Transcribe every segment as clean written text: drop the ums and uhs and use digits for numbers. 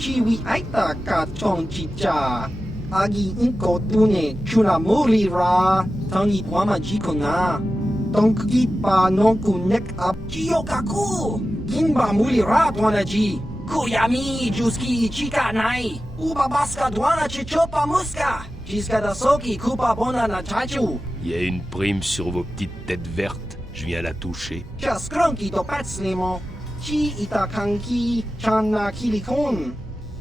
Chiwi aita ka chonchicha. Agi inko tune chuna morira. Tangi wamajiko na. Tonki pa nonku nek ap chiyokaku. Kinba mulira twanaji. Kuyami juski chika nai. Uba baska dwana chichopa muska. Jiska da soki kupa bona na chachu. Il y a une prime sur vos petites têtes vertes. Je viens la toucher. Chaskronki to patslemo. Chi itakanki channa kilikon.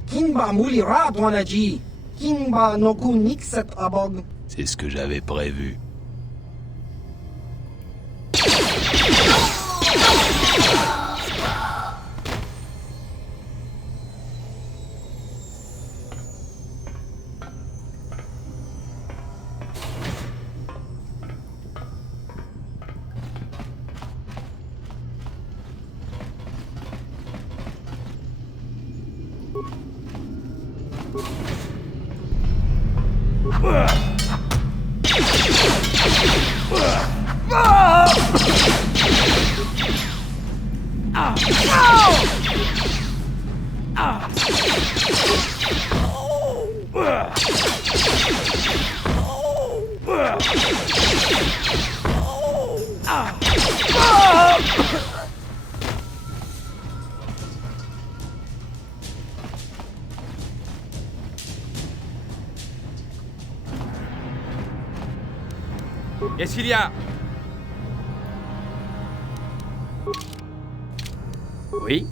Kinba mulira twanaji. Kinba noku nikset abog. C'est ce que j'avais prévu. Qu'est-ce qu'il y a? Oui?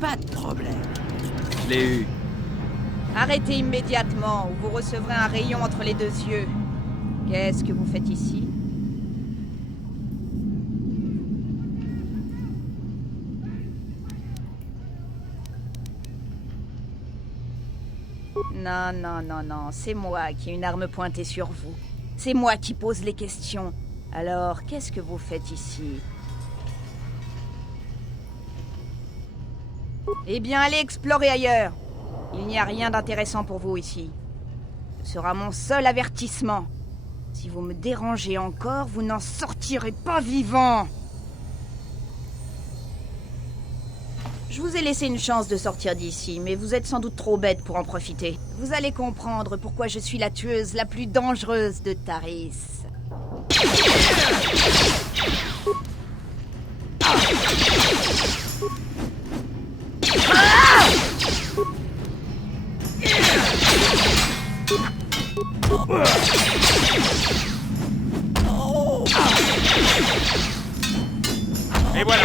Pas de problème. Je l'ai eu. Arrêtez immédiatement ou vous recevrez un rayon entre les deux yeux. Qu'est-ce que vous faites ici? Non, non, non, non, c'est moi qui ai une arme pointée sur vous. C'est moi qui pose les questions. Alors, qu'est-ce que vous faites ici? Eh bien, allez explorer ailleurs. Il n'y a rien d'intéressant pour vous ici. Ce sera mon seul avertissement. Si vous me dérangez encore, vous n'en sortirez pas vivant. Je vous ai laissé une chance de sortir d'ici, mais vous êtes sans doute trop bête pour en profiter. Vous allez comprendre pourquoi je suis la tueuse la plus dangereuse de Taris. Et voilà.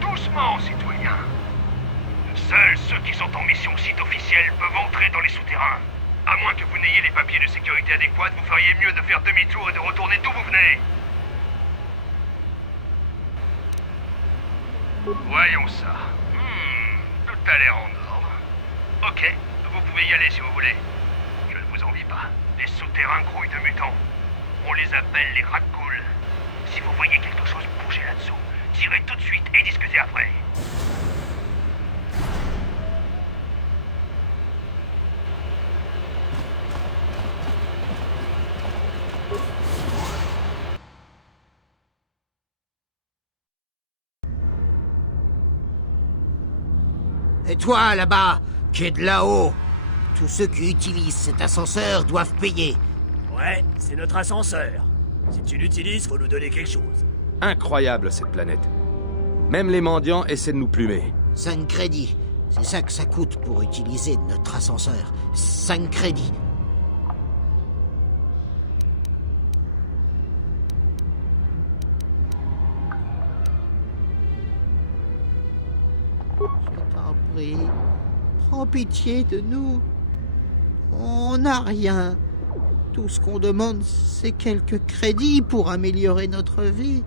Doucement, citoyens. Seuls ceux qui sont en mission site officielle peuvent entrer dans les souterrains. À moins que vous n'ayez les papiers de sécurité adéquats, vous feriez mieux de faire demi-tour et de retourner d'où vous venez. Voyons ça. Tout a l'air en ordre. Ok, vous pouvez y aller si vous voulez. Je ne vous envie pas. Les souterrains grouillent de mutants. On les appelle les Rakghouls. Si vous voyez quelque chose bouger là-dessous, tirez tout de suite et discutez après. Et toi, là-bas, qui es de là-haut, tous ceux qui utilisent cet ascenseur doivent payer. Ouais, c'est notre ascenseur. Si tu l'utilises, faut nous donner quelque chose. Incroyable cette planète. Même les mendiants essaient de nous plumer. 5 crédits. C'est ça que ça coûte pour utiliser notre ascenseur. 5 crédits. Je t'en prie, prends pitié de nous. On n'a rien. Tout ce qu'on demande, c'est quelques crédits pour améliorer notre vie.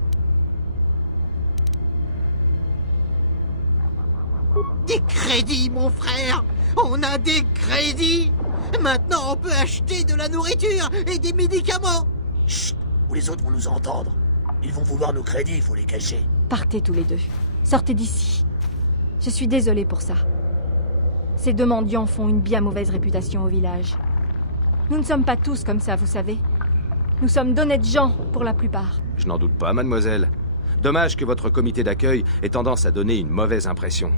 Des crédits, mon frère! On a des crédits! Maintenant, on peut acheter de la nourriture et des médicaments! Chut, ou les autres vont nous entendre. Ils vont vouloir nos crédits, il faut les cacher. Partez tous les deux. Sortez d'ici. Je suis désolée pour ça. Ces deux mendiants font une bien mauvaise réputation au village. Nous ne sommes pas tous comme ça, vous savez. Nous sommes d'honnêtes gens, pour la plupart. Je n'en doute pas, mademoiselle. Dommage que votre comité d'accueil ait tendance à donner une mauvaise impression.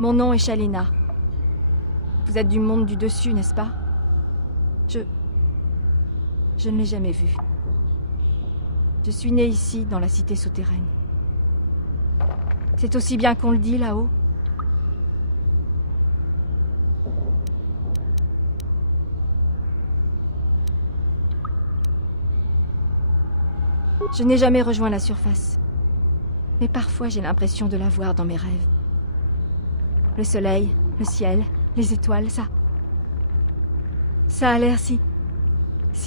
Mon nom est Shalina. Vous êtes du monde du dessus, n'est-ce pas? Je ne l'ai jamais vu. Je suis née ici, dans la cité souterraine. C'est aussi bien qu'on le dit là-haut? Je n'ai jamais rejoint la surface. Mais parfois j'ai l'impression de la voir dans mes rêves. Le soleil, le ciel, les étoiles, ça... Ça a l'air si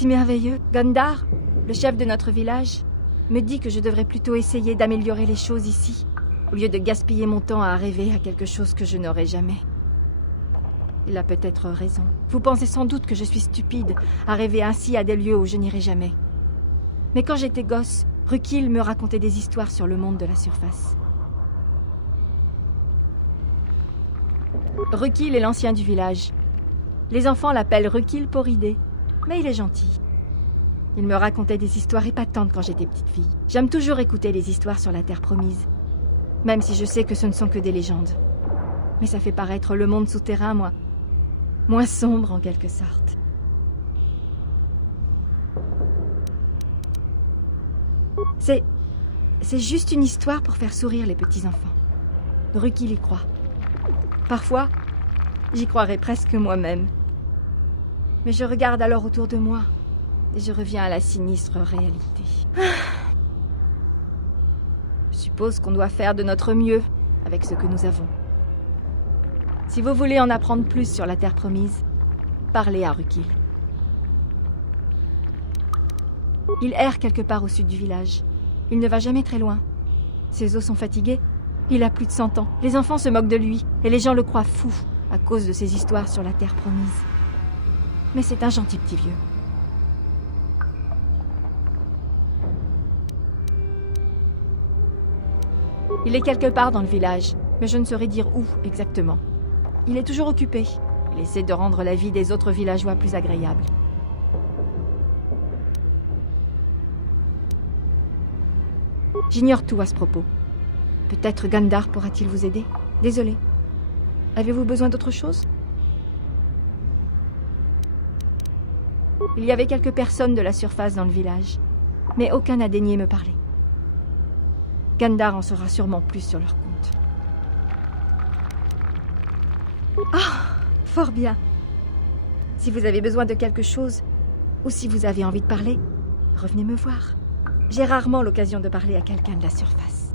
merveilleux. Gondar, le chef de notre village, me dit que je devrais plutôt essayer d'améliorer les choses ici. au lieu de gaspiller mon temps à rêver à quelque chose que je n'aurai jamais. Il a peut-être raison. Vous pensez sans doute que je suis stupide à rêver ainsi à des lieux où je n'irai jamais. Mais quand j'étais gosse, Rukil me racontait des histoires sur le monde de la surface. Rukil est l'ancien du village. Les enfants l'appellent Rukil Poridé, mais il est gentil. Il me racontait des histoires épatantes quand j'étais petite fille. J'aime toujours écouter les histoires sur la Terre Promise, même si je sais que ce ne sont que des légendes. Mais ça fait paraître le monde souterrain, moins sombre en quelque sorte. C'est juste une histoire pour faire sourire les petits-enfants. Rukil y croit. Parfois, j'y croirais presque moi-même. Mais je regarde alors autour de moi et je reviens à la sinistre réalité. Je suppose qu'on doit faire de notre mieux avec ce que nous avons. Si vous voulez en apprendre plus sur la Terre Promise, parlez à Rukil. Il erre quelque part au sud du village. Il ne va jamais très loin. Ses os sont fatigués. Il a plus de 100 ans. Les enfants se moquent de lui et les gens le croient fou à cause de ses histoires sur la Terre Promise. Mais c'est un gentil petit vieux. Il est quelque part dans le village, mais je ne saurais dire où exactement. Il est toujours occupé. Il essaie de rendre la vie des autres villageois plus agréable. J'ignore tout à ce propos. Peut-être Gandar pourra-t-il vous aider? Désolé. Avez-vous besoin d'autre chose? Il y avait quelques personnes de la surface dans le village, mais aucun n'a daigné me parler. Gandar en saura sûrement plus sur leur compte. Ah, fort bien. Si vous avez besoin de quelque chose, ou si vous avez envie de parler, revenez me voir. J'ai rarement l'occasion de parler à quelqu'un de la surface.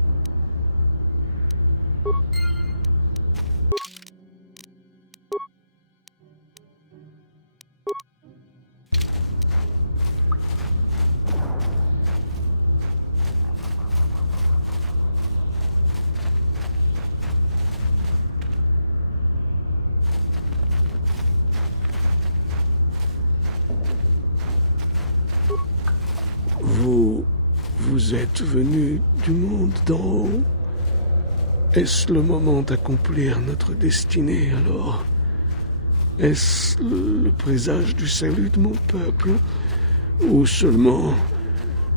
Vous êtes venu du monde d'en haut? Est-ce le moment d'accomplir notre destinée, alors? Est-ce le présage du salut de mon peuple? Ou seulement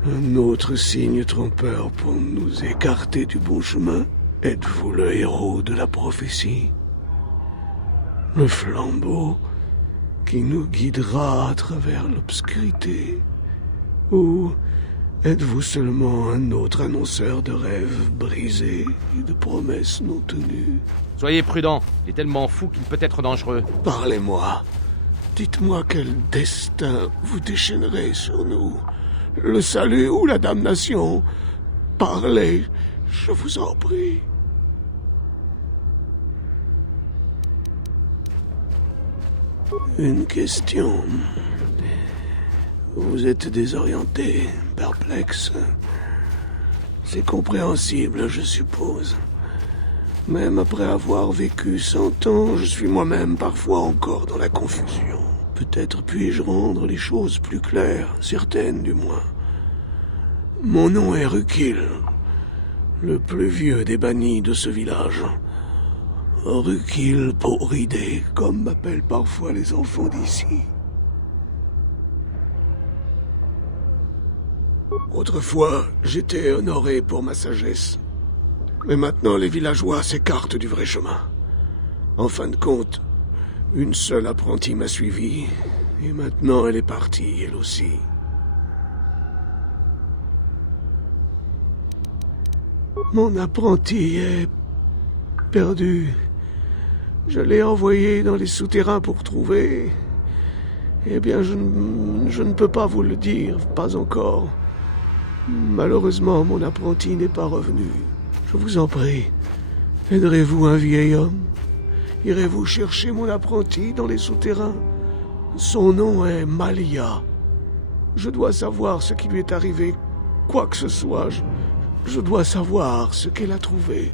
un autre signe trompeur pour nous écarter du bon chemin? Êtes-vous le héros de la prophétie? Le flambeau qui nous guidera à travers l'obscurité? Ou êtes-vous seulement un autre annonceur de rêves brisés et de promesses non tenues? Soyez prudent, il est tellement fou qu'il peut être dangereux. Parlez-moi. Dites-moi quel destin vous déchaînerez sur nous. Le salut ou la damnation? Parlez, je vous en prie. Une question. Vous êtes désorienté, perplexe. C'est compréhensible, je suppose. Même après avoir vécu 100 ans, je suis moi-même parfois encore dans la confusion. Peut-être puis-je rendre les choses plus claires, certaines du moins. Mon nom est Rukil, le plus vieux des bannis de ce village. Rukil Poridé, comme m'appellent parfois les enfants d'ici. Autrefois, j'étais honoré pour ma sagesse. Mais maintenant, les villageois s'écartent du vrai chemin. En fin de compte, une seule apprentie m'a suivi, et maintenant elle est partie, elle aussi. Mon apprenti est perdu. Je l'ai envoyé dans les souterrains pour trouver. Eh bien, je ne peux pas vous le dire, pas encore. Malheureusement, mon apprenti n'est pas revenu. Je vous en prie, aiderez-vous un vieil homme? Irez-vous chercher mon apprenti dans les souterrains? Son nom est Malia. Je dois savoir ce qui lui est arrivé. Quoi que ce soit, je dois savoir ce qu'elle a trouvé.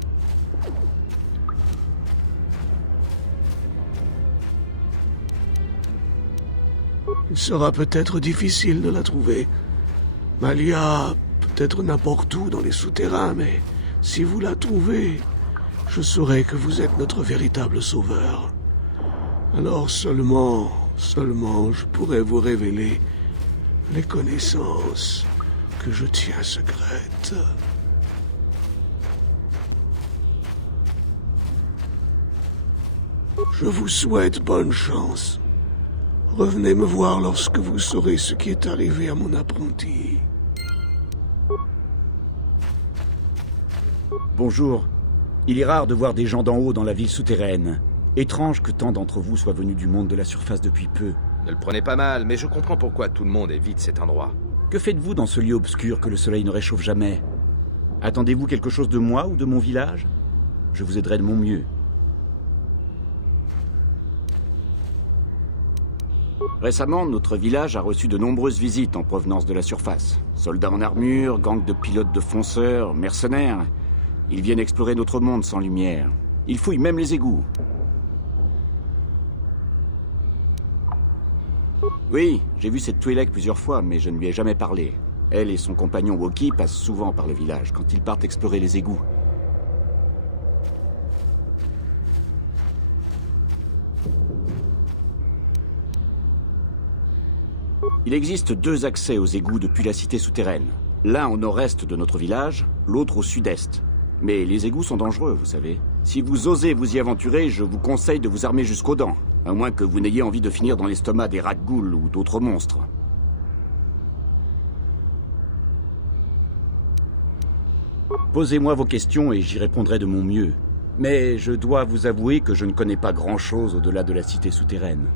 Il sera peut-être difficile de la trouver. Malia, peut-être n'importe où dans les souterrains, mais si vous la trouvez, je saurai que vous êtes notre véritable sauveur. Alors seulement je pourrai vous révéler les connaissances que je tiens secrètes. Je vous souhaite bonne chance. Revenez me voir lorsque vous saurez ce qui est arrivé à mon apprenti. Bonjour. Il est rare de voir des gens d'en haut dans la ville souterraine. Étrange que tant d'entre vous soient venus du monde de la surface depuis peu. Ne le prenez pas mal, mais je comprends pourquoi tout le monde évite cet endroit. Que faites-vous dans ce lieu obscur que le soleil ne réchauffe jamais? Attendez-vous quelque chose de moi ou de mon village? Je vous aiderai de mon mieux. Récemment, notre village a reçu de nombreuses visites en provenance de la surface. Soldats en armure, gangs de pilotes de fonceurs, mercenaires. Ils viennent explorer notre monde sans lumière. Ils fouillent même les égouts. Oui, j'ai vu cette Twi'lek plusieurs fois, mais je ne lui ai jamais parlé. Elle et son compagnon Wookie passent souvent par le village quand ils partent explorer les égouts. Il existe 2 accès aux égouts depuis la cité souterraine. L'un au nord-est de notre village, l'autre au sud-est. Mais les égouts sont dangereux, vous savez. Si vous osez vous y aventurer, je vous conseille de vous armer jusqu'aux dents. À moins que vous n'ayez envie de finir dans l'estomac des Rakghouls ou d'autres monstres. Posez-moi vos questions et j'y répondrai de mon mieux. Mais je dois vous avouer que je ne connais pas grand-chose au-delà de la cité souterraine.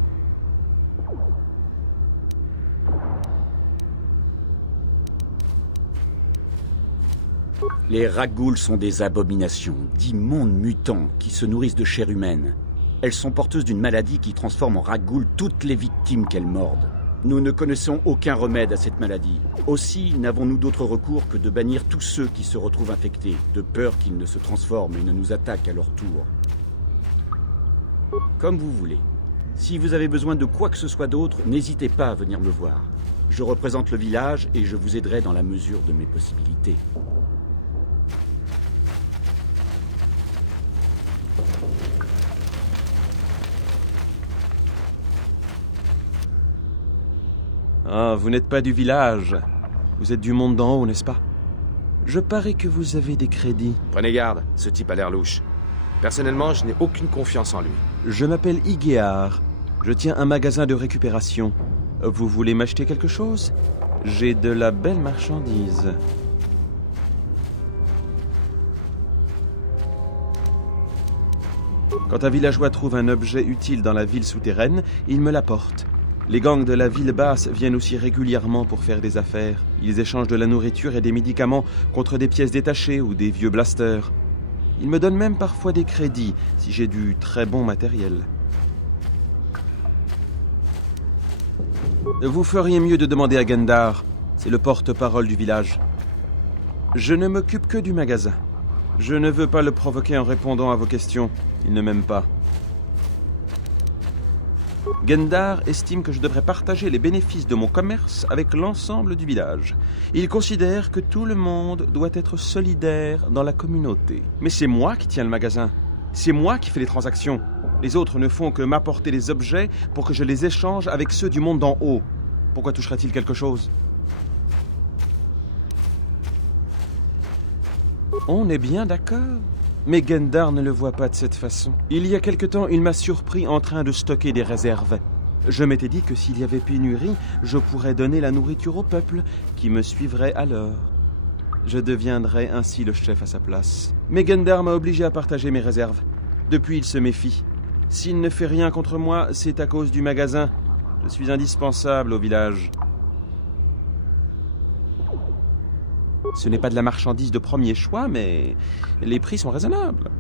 Les Rakghouls sont des abominations, d'immondes mutants qui se nourrissent de chair humaine. Elles sont porteuses d'une maladie qui transforme en Rakghoul toutes les victimes qu'elles mordent. Nous ne connaissons aucun remède à cette maladie. Aussi, n'avons-nous d'autre recours que de bannir tous ceux qui se retrouvent infectés, de peur qu'ils ne se transforment et ne nous attaquent à leur tour. Comme vous voulez. Si vous avez besoin de quoi que ce soit d'autre, n'hésitez pas à venir me voir. Je représente le village et je vous aiderai dans la mesure de mes possibilités. Ah, vous n'êtes pas du village. Vous êtes du monde d'en haut, n'est-ce pas? Je parie que vous avez des crédits. Prenez garde, ce type a l'air louche. Personnellement, je n'ai aucune confiance en lui. Je m'appelle Igéar. Je tiens un magasin de récupération. Vous voulez m'acheter quelque chose? J'ai de la belle marchandise. Quand un villageois trouve un objet utile dans la ville souterraine, il me l'apporte. Les gangs de la ville basse viennent aussi régulièrement pour faire des affaires. Ils échangent de la nourriture et des médicaments contre des pièces détachées ou des vieux blasters. Ils me donnent même parfois des crédits si j'ai du très bon matériel. Vous feriez mieux de demander à Gendar. C'est le porte-parole du village. Je ne m'occupe que du magasin. Je ne veux pas le provoquer en répondant à vos questions. Il ne m'aime pas. Gendar estime que je devrais partager les bénéfices de mon commerce avec l'ensemble du village. Il considère que tout le monde doit être solidaire dans la communauté. Mais c'est moi qui tiens le magasin. C'est moi qui fais les transactions. Les autres ne font que m'apporter les objets pour que je les échange avec ceux du monde d'en haut. Pourquoi toucherait-il quelque chose? On est bien d'accord. Mais Gendar ne le voit pas de cette façon. Il y a quelque temps, il m'a surpris en train de stocker des réserves. Je m'étais dit que s'il y avait pénurie, je pourrais donner la nourriture au peuple, qui me suivrait alors. Je deviendrais ainsi le chef à sa place. Mais Gendar m'a obligé à partager mes réserves. Depuis, il se méfie. S'il ne fait rien contre moi, c'est à cause du magasin. Je suis indispensable au village. Ce n'est pas de la marchandise de premier choix, mais les prix sont raisonnables.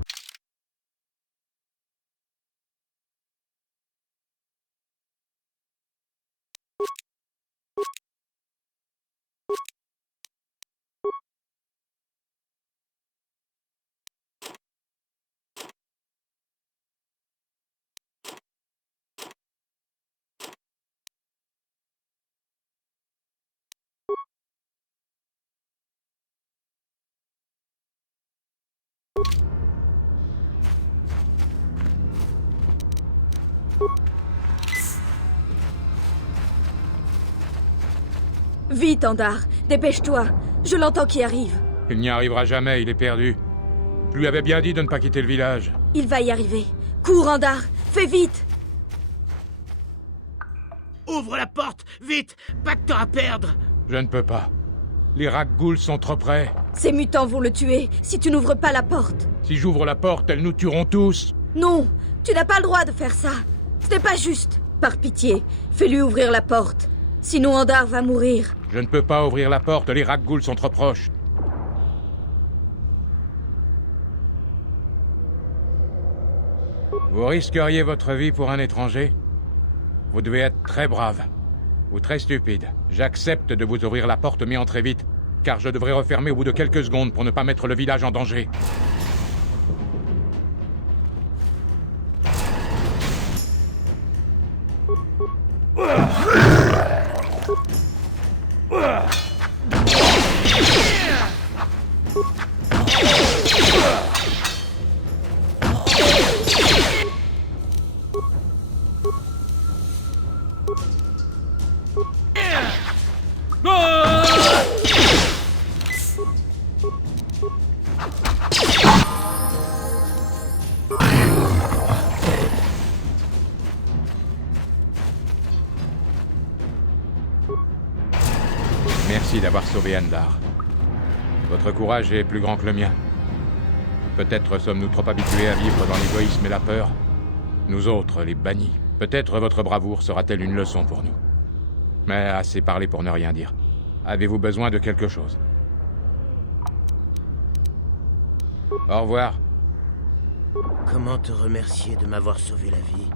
Vite, Andar, dépêche-toi. Je l'entends qui arrive. Il n'y arrivera jamais, il est perdu. Je lui avais bien dit de ne pas quitter le village. Il va y arriver. Cours, Andar, fais vite. Ouvre la porte, vite! Pas de temps à perdre! Je ne peux pas. Les Rakghouls sont trop près. Ces mutants vont le tuer si tu n'ouvres pas la porte. Si j'ouvre la porte, elles nous tueront tous. Non, tu n'as pas le droit de faire ça. Ce n'est pas juste. Par pitié, fais-lui ouvrir la porte. Sinon Andar va mourir. Je ne peux pas ouvrir la porte, les Rakghouls sont trop proches. Vous risqueriez votre vie pour un étranger? Vous devez être très brave. Ou très stupide. J'accepte de vous ouvrir la porte, mais entrez vite. Car je devrais refermer au bout de quelques secondes pour ne pas mettre le village en danger. Merci d'avoir sauvé Andar. Votre courage est plus grand que le mien. Peut-être sommes-nous trop habitués à vivre dans l'égoïsme et la peur. Nous autres, les bannis. Peut-être votre bravoure sera-t-elle une leçon pour nous. Mais assez parlé pour ne rien dire. Avez-vous besoin de quelque chose? Au revoir. Comment te remercier de m'avoir sauvé la vie?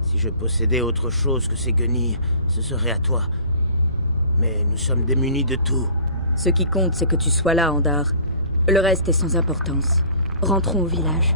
Si je possédais autre chose que ces guenilles, ce serait à toi. Mais nous sommes démunis de tout. Ce qui compte, c'est que tu sois là, Andar. Le reste est sans importance. Rentrons au village.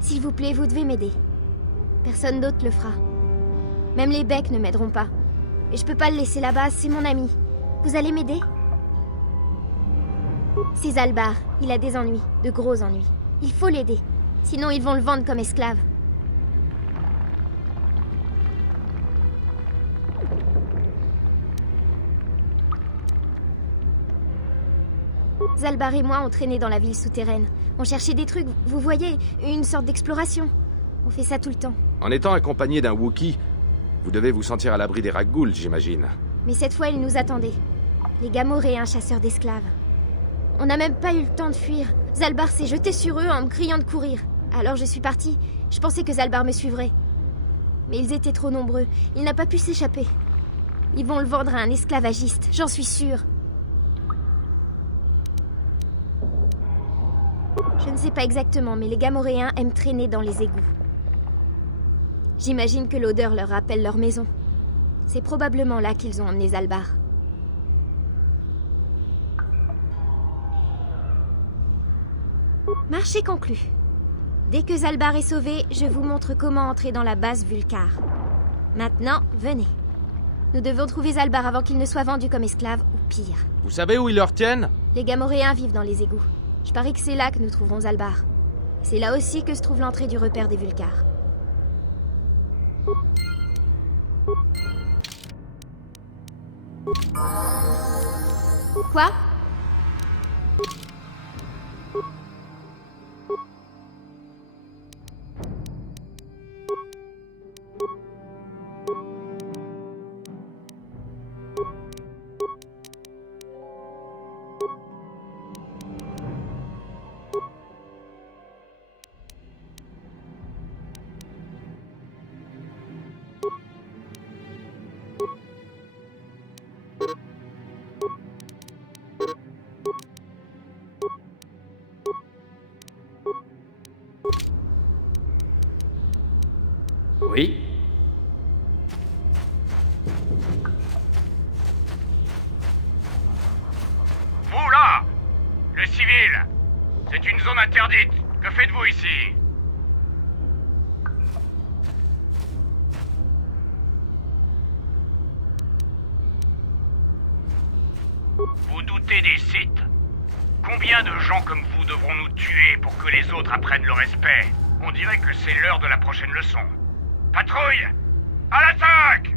S'il vous plaît, vous devez m'aider. Personne d'autre le fera. Même les becs ne m'aideront pas. Et je peux pas le laisser là-bas, c'est mon ami. Vous allez m'aider? C'est Zalbar, il a des ennuis, de gros ennuis. Il faut l'aider, sinon ils vont le vendre comme esclave. Zalbar et moi, on traînait dans la ville souterraine. On cherchait des trucs, vous voyez, une sorte d'exploration. On fait ça tout le temps. En étant accompagné d'un Wookiee, vous devez vous sentir à l'abri des Rakghouls, j'imagine. Mais cette fois, ils nous attendaient. Les Gamoréens, chasseurs d'esclaves. On n'a même pas eu le temps de fuir. Zalbar s'est jeté sur eux en me criant de courir. Alors je suis partie. Je pensais que Zalbar me suivrait. Mais ils étaient trop nombreux. Il n'a pas pu s'échapper. Ils vont le vendre à un esclavagiste, j'en suis sûre. Je ne sais pas exactement, mais les Gamoréens aiment traîner dans les égouts. J'imagine que l'odeur leur rappelle leur maison. C'est probablement là qu'ils ont emmené Zalbar. Marché conclu. Dès que Zalbar est sauvé, je vous montre comment entrer dans la base Vulcar. Maintenant, venez. Nous devons trouver Zalbar avant qu'il ne soit vendu comme esclave, ou pire. Vous savez où ils le retiennent? Les Gamoréens vivent dans les égouts. Je parie que c'est là que nous trouverons Zalbar. C'est là aussi que se trouve l'entrée du repère des Vulcars. Quoi? Oui. Vous là, le civil, c'est une zone interdite. Que faites-vous ici? Vous doutez des sites? Combien de gens comme vous devront nous tuer pour que les autres apprennent le respect? On dirait que c'est l'heure de la prochaine leçon. Patrouille! À l'attaque!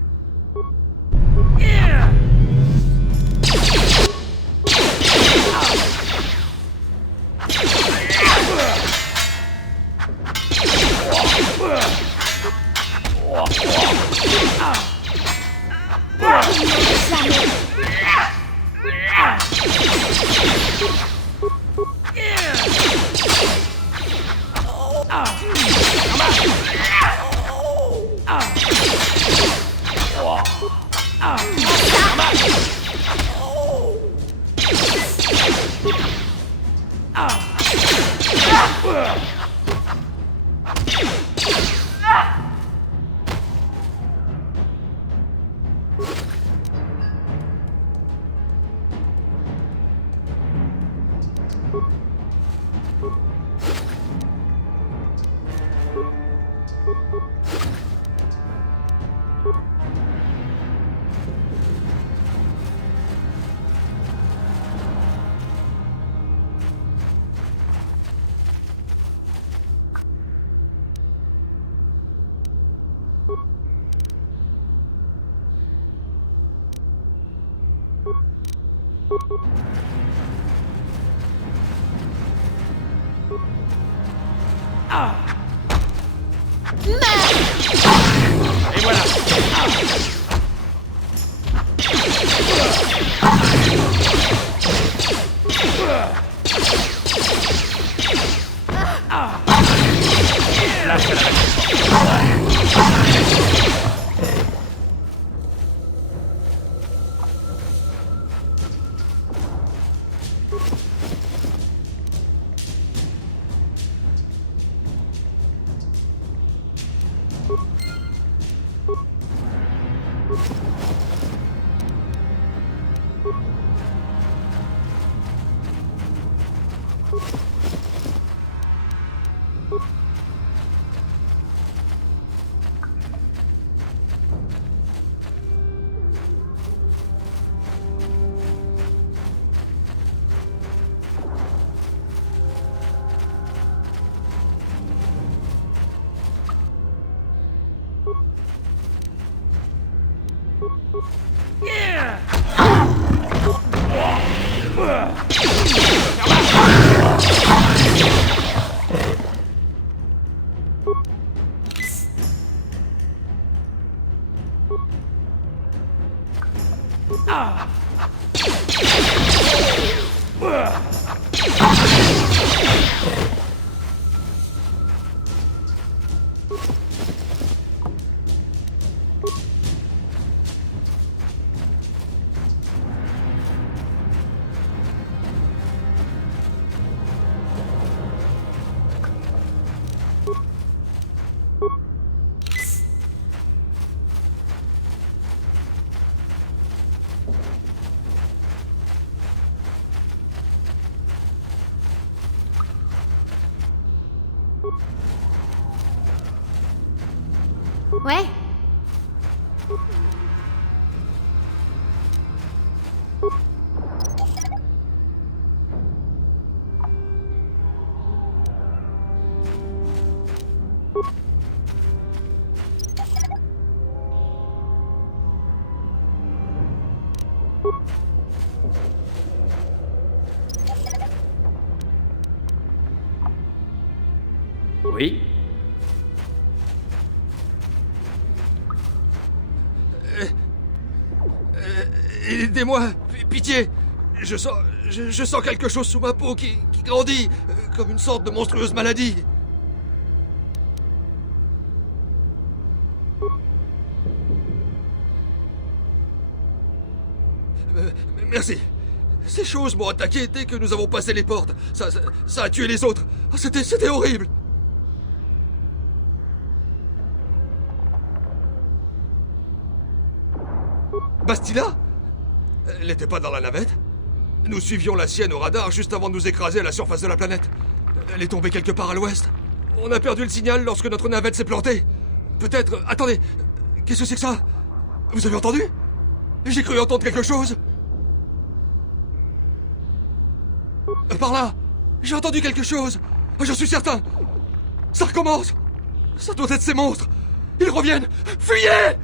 Et voilà. Place à la Ouais. Oui. Aidez-moi, pitié. Je sens quelque chose sous ma peau qui grandit, comme une sorte de monstrueuse maladie. Merci. Ces choses m'ont attaqué dès que nous avons passé les portes. Ça a tué les autres. C'était horrible. Bastila? Elle n'était pas dans la navette? Nous suivions la sienne au radar juste avant de nous écraser à la surface de la planète. Elle est tombée quelque part à l'ouest. On a perdu le signal lorsque notre navette s'est plantée. Peut-être... Attendez, qu'est-ce que c'est que ça? Vous avez entendu? J'ai cru entendre quelque chose. Par là, j'ai entendu quelque chose. Je suis certain. Ça recommence. Ça doit être ces monstres. Ils reviennent. Fuyez!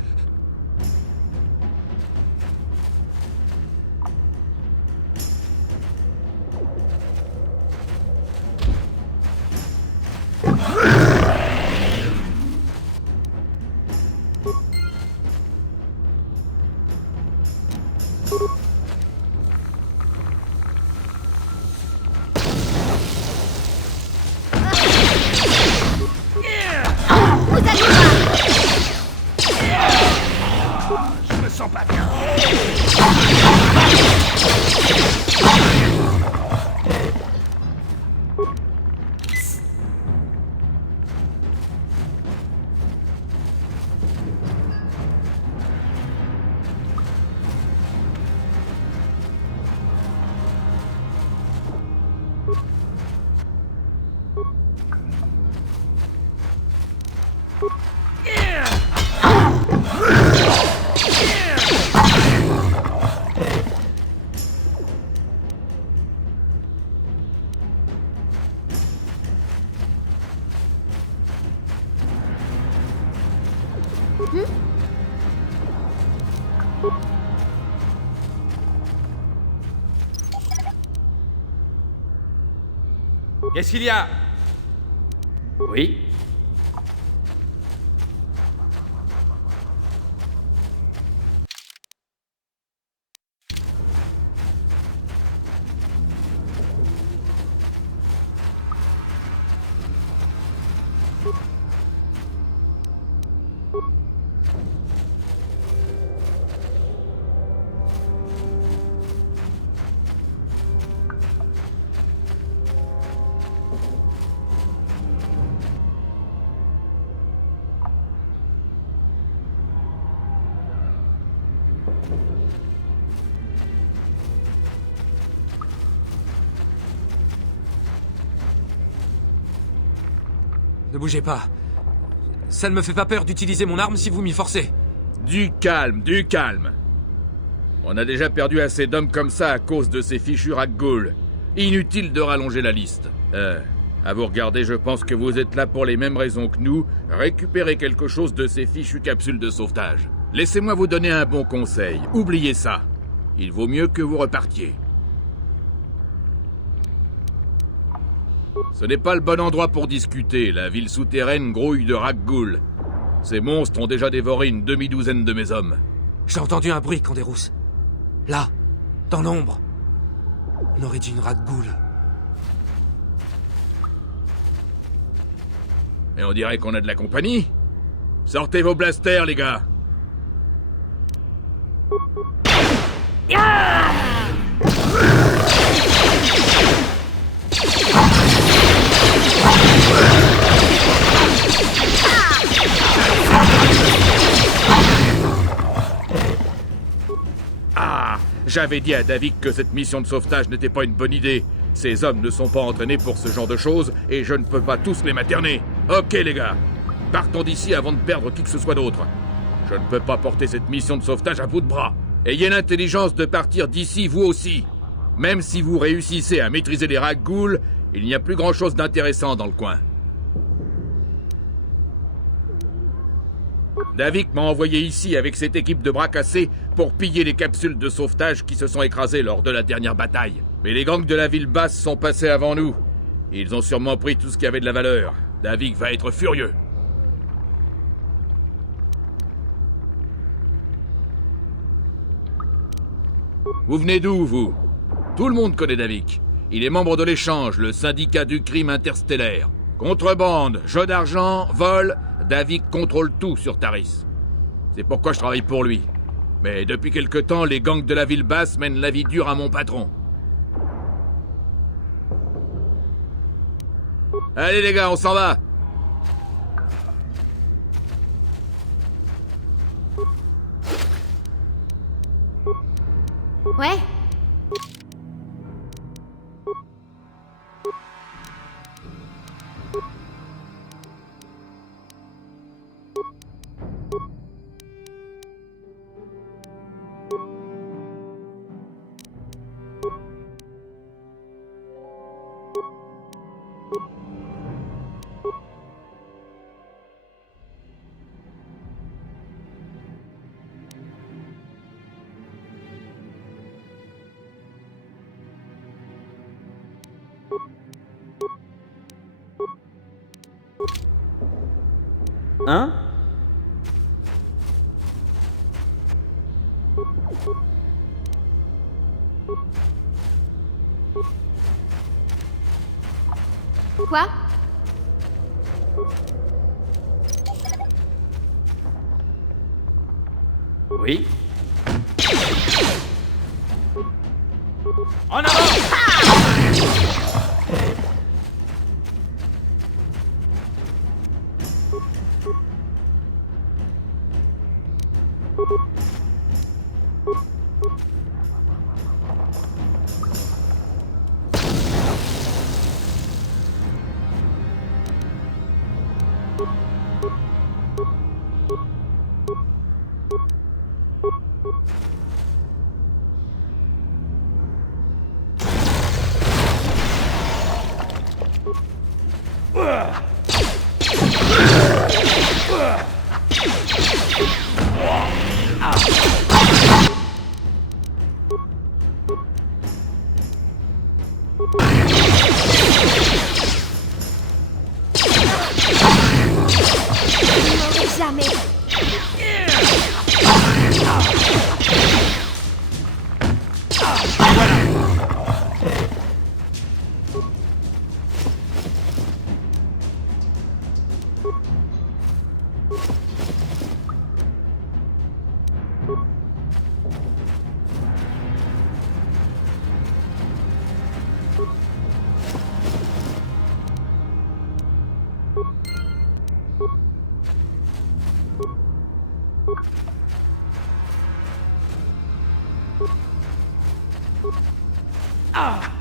Je me sens pas bien. Qu'est-ce qu'il y a? Oui. Ne bougez pas. Ça ne me fait pas peur d'utiliser mon arme si vous m'y forcez. Du calme, du calme. On a déjà perdu assez d'hommes comme ça à cause de ces fichus Rakghoul. Inutile de rallonger la liste. À vous regarder, je pense que vous êtes là pour les mêmes raisons que nous, récupérer quelque chose de ces fichues capsules de sauvetage. Laissez-moi vous donner un bon conseil. Oubliez ça. Il vaut mieux que vous repartiez. Ce n'est pas le bon endroit pour discuter. La ville souterraine grouille de Rakghoul. Ces monstres ont déjà dévoré une demi-douzaine de mes hommes. J'ai entendu un bruit, Canderousse. Là, dans l'ombre. On aurait dit une Rakghoul. Et on dirait qu'on a de la compagnie. Sortez vos blasters, les gars. Ah, j'avais dit à David que cette mission de sauvetage n'était pas une bonne idée. Ces hommes ne sont pas entraînés pour ce genre de choses et je ne peux pas tous les materner. Ok les gars, partons d'ici avant de perdre qui que ce soit d'autre. Je ne peux pas porter cette mission de sauvetage à bout de bras. Ayez l'intelligence de partir d'ici vous aussi. Même si vous réussissez à maîtriser les Rakghoul, il n'y a plus grand-chose d'intéressant dans le coin. Davik m'a envoyé ici avec cette équipe de bras cassés pour piller les capsules de sauvetage qui se sont écrasées lors de la dernière bataille. Mais les gangs de la ville basse sont passés avant nous. Ils ont sûrement pris tout ce qui avait de la valeur. Davik va être furieux. Vous venez d'où, vous? Tout le monde connaît Davik. Il est membre de l'échange, le syndicat du crime interstellaire. Contrebande, jeu d'argent, vol, Davik contrôle tout sur Taris. C'est pourquoi je travaille pour lui. Mais depuis quelque temps, les gangs de la ville basse mènent la vie dure à mon patron. Allez les gars, on s'en va! Ouais. Hein? Quoi? Oui. En avant! Jamais. Ah!